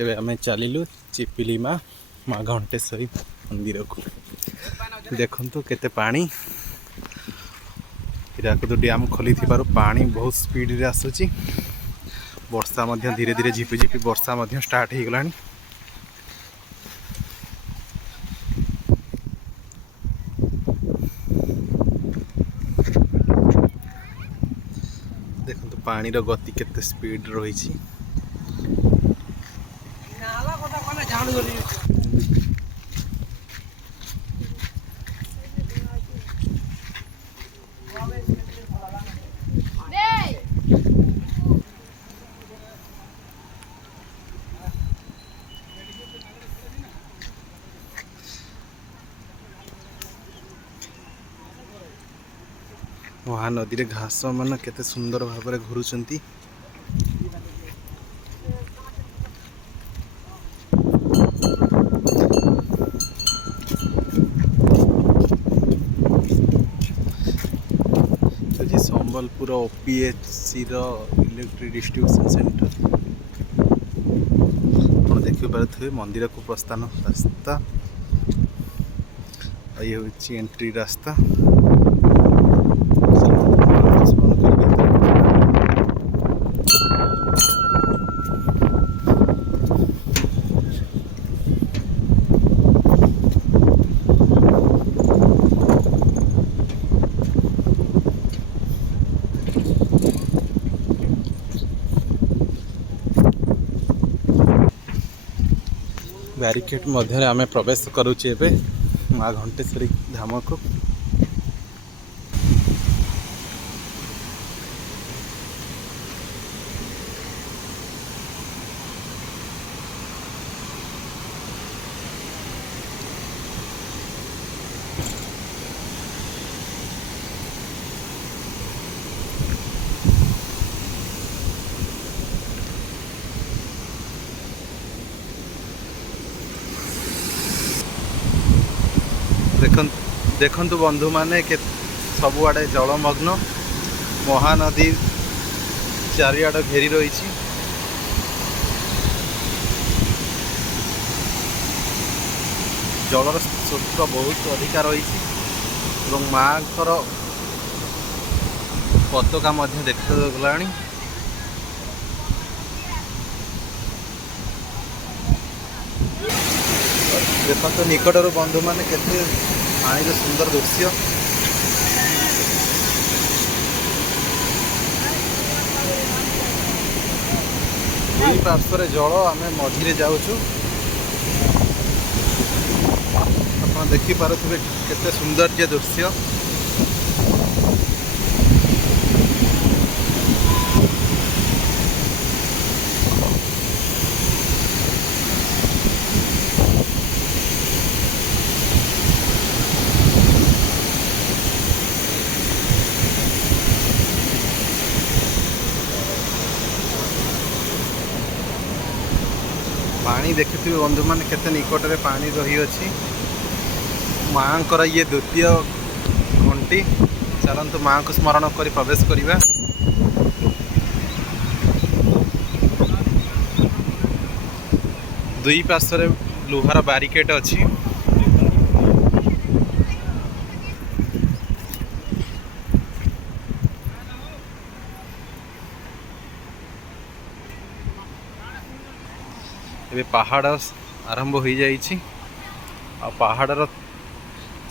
ଏବେ ଆମେ ଚାଲିଲୁ ଚିପିଲିମା ମା ଘଣ୍ଟେଶ୍ୱରୀ ମନ୍ଦିରକୁ। ଦେଖନ୍ତୁ କେତେ ପାଣି। ହୀରାକୁଦ ଡ୍ୟାମ୍ ଖୋଲିଥିବାରୁ ପାଣି ବହୁତ ସ୍ପିଡ଼ରେ ଆସୁଛି। ବର୍ଷା ମଧ୍ୟ ଧୀରେ ଧୀରେ ଝିପିଝିପି ବର୍ଷା ମଧ୍ୟ ଷ୍ଟାର୍ଟ ହେଇଗଲାଣି। ଦେଖନ୍ତୁ ପାଣିର ଗତି କେତେ ସ୍ପିଡ ରହିଛି। ମହାନଦୀରେ ଘାସ ମାନେ କେତେ ସୁନ୍ଦର ଭାବରେ ଘୁରୁଛନ୍ତି। ସମ୍ବଲପୁର OPHCର ଇଲେକ୍ଟ୍ରିକ୍ ଡିଷ୍ଟ୍ରିବ୍ୟୁସନ୍ ସେଣ୍ଟର। ଆପଣ ଦେଖିପାରୁଥିବେ ମନ୍ଦିରକୁ ପ୍ରସ୍ଥାନ ରାସ୍ତା। ଇଏ ହେଉଛି ଏଣ୍ଟ୍ରି ରାସ୍ତା। ବ୍ୟାରିକେଡ୍ ମଧ୍ୟରେ ଆମେ ପ୍ରବେଶ କରୁଛୁ ଏବେ ମା ଘଣ୍ଟେଶ୍ୱରୀ ଧାମକୁ। ଦେଖନ୍ତୁ ବନ୍ଧୁମାନେ ସବୁଆଡ଼େ ଜଳମଗ୍ନ। ମହାନଦୀ ଚାରିଆଡ଼େ ଘେରି ରହିଛି। ଜଳର ସ୍ରୋତ ବହୁତ ଅଧିକା ରହିଛି ଏବଂ ମାଙ୍କର ପତାକା ମଧ୍ୟ ଦେଖାଗଲାଣି। ଦେଖନ୍ତୁ ନିକଟରୁ ବନ୍ଧୁମାନେ କେତେ ପାଣିର ସୁନ୍ଦର ଦୃଶ୍ୟ। ଦୁଇ ପାର୍ଶ୍ୱରେ ଜଳ, ଆମେ ମଝିରେ ଯାଉଛୁ। ଆପଣ ଦେଖିପାରୁଥିବେ କେତେ ସୌନ୍ଦର୍ଯ୍ୟ ଦୃଶ୍ୟ। ପାଣି ଦେଖିଥିବେ ବନ୍ଧୁମାନେ କେତେ ନିକଟରେ ପାଣି ରହିଅଛି। ମାଙ୍କର ଇଏ ଦ୍ୱିତୀୟ ଘଣ୍ଟି। ଚାଲନ୍ତୁ ମାଙ୍କୁ ସ୍ମରଣ କରି ପ୍ରବେଶ କରିବା। ଦୁଇ ପାର୍ଶ୍ୱରେ ଲୁହାର ବ୍ୟାରିକେଡ୍ ଅଛି। ଏବେ ପାହାଡ଼ ଆରମ୍ଭ ହୋଇଯାଇଛି ଆଉ ପାହାଡ଼ର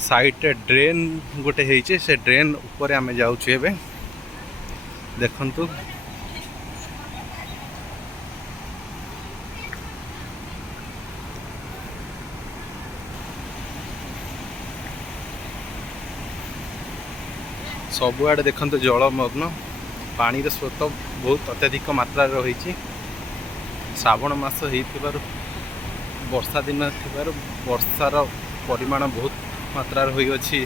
ସାଇଡ଼ରେ ଡ୍ରେନ୍ ଗୋଟେ ହେଇଛି। ସେ ଡ୍ରେନ୍ ଉପରେ ଆମେ ଯାଉଛୁ ଏବେ। ଦେଖନ୍ତୁ ସବୁଆଡ଼େ ଦେଖନ୍ତୁ ଜଳମଗ୍ନ। ପାଣିର ସ୍ରୋତ ବହୁତ ଅତ୍ୟଧିକ ମାତ୍ରାରେ ରହିଛି। ଶ୍ରାବଣ ମାସ ହେଇଥିବାରୁ, ବର୍ଷା ଦିନ ଥିବାରୁ ବର୍ଷାର ପରିମାଣ ବହୁତ ମାତ୍ରାରେ ହୋଇଅଛି।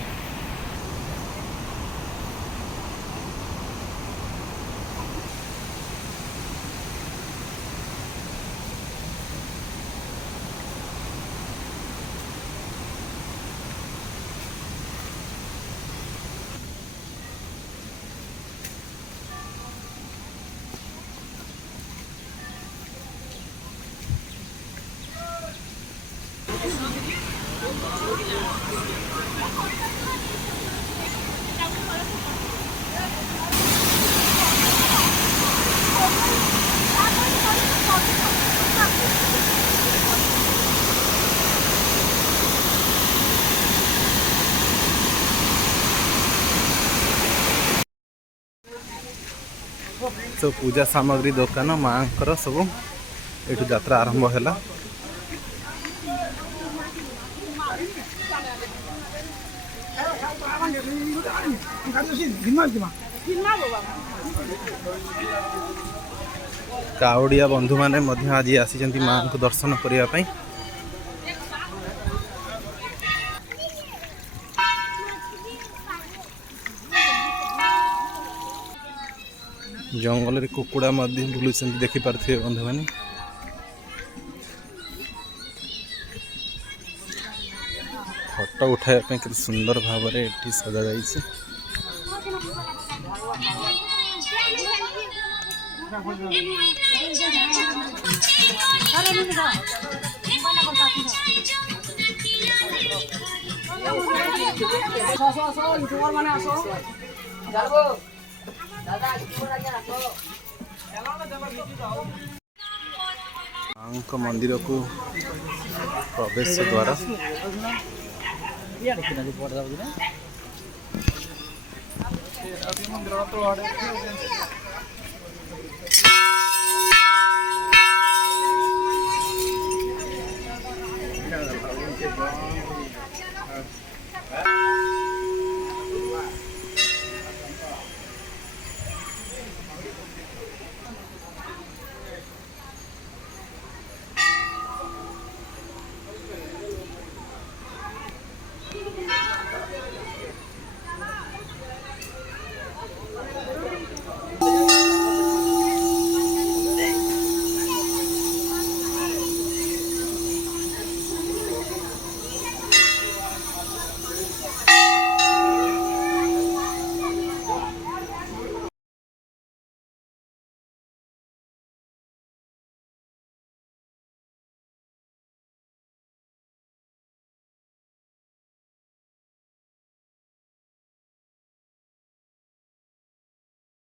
सब पूजा सामग्री दुकान माँ सब ये यात्रा आरंभ है। कावड़िया बंधु माने आज आसी माँ को दर्शन करने। जंगल कुकुड़ा बुलूं देखिपे बंधु मैंने। फोटो उठाइबा के सुंदर भाव में सजा जाइए। माँ मंदिर को प्रवेश द्वारा